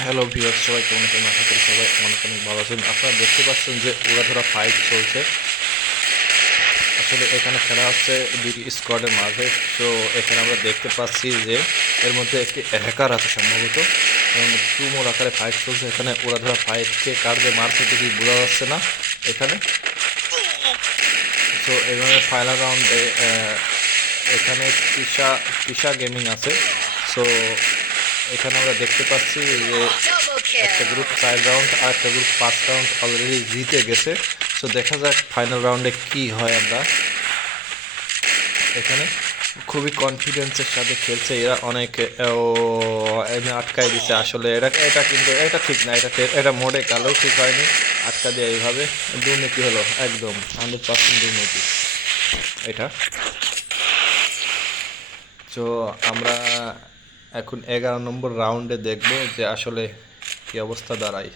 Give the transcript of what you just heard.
Hello viewers, সবাই কেমন আছেন? আশা করি সবাই অনেক অনেক ভালো আছেন। আপনারা দেখতে পাচ্ছেন যে উড়াধুরা ফাইট চলছে। আসলে এখানে খেলা হচ্ছে দুটি স্কোয়াডের মাঝে। তো এখানে আমরা দেখতে পাচ্ছি যে এর মধ্যে একটি হ্যাকার আছে সম্ভবত, এবং তুমুল আকারে ফাইট চলছে। এখানে উড়াধুরা ফাইটকে কার যে মারছে কিছু বোঝা যাচ্ছে না এখানে। তো এভাবে ফাইনাল রাউন্ডে এখানে তিশা তিশা গেমিং আছে। সো এখানে আমরা দেখতে পাচ্ছি যে একটা গ্রুপ 4 রাউন্ড আর একটা গ্রুপ 5 রাউন্ড অলরেডি জিতে গেছে। সো দেখা যাক ফাইনাল রাউন্ডে কি হয়। আমরা এখানে খুবই কনফিডেন্সের সাথে খেলছে এরা, অনেক আটকাই দিছে। আসলে এটা কিন্তু এটা ঠিক না, এটা মোডে কালেও ঠিক হয়নি। আটকা দিয়ে এইভাবে দুর্নীতি হলো, একদম 100% দুর্নীতি এটা। তো আমরা এখন 11 নম্বর রাউন্ডে দেখব যে আসলে কি অবস্থা দাঁড়ায়।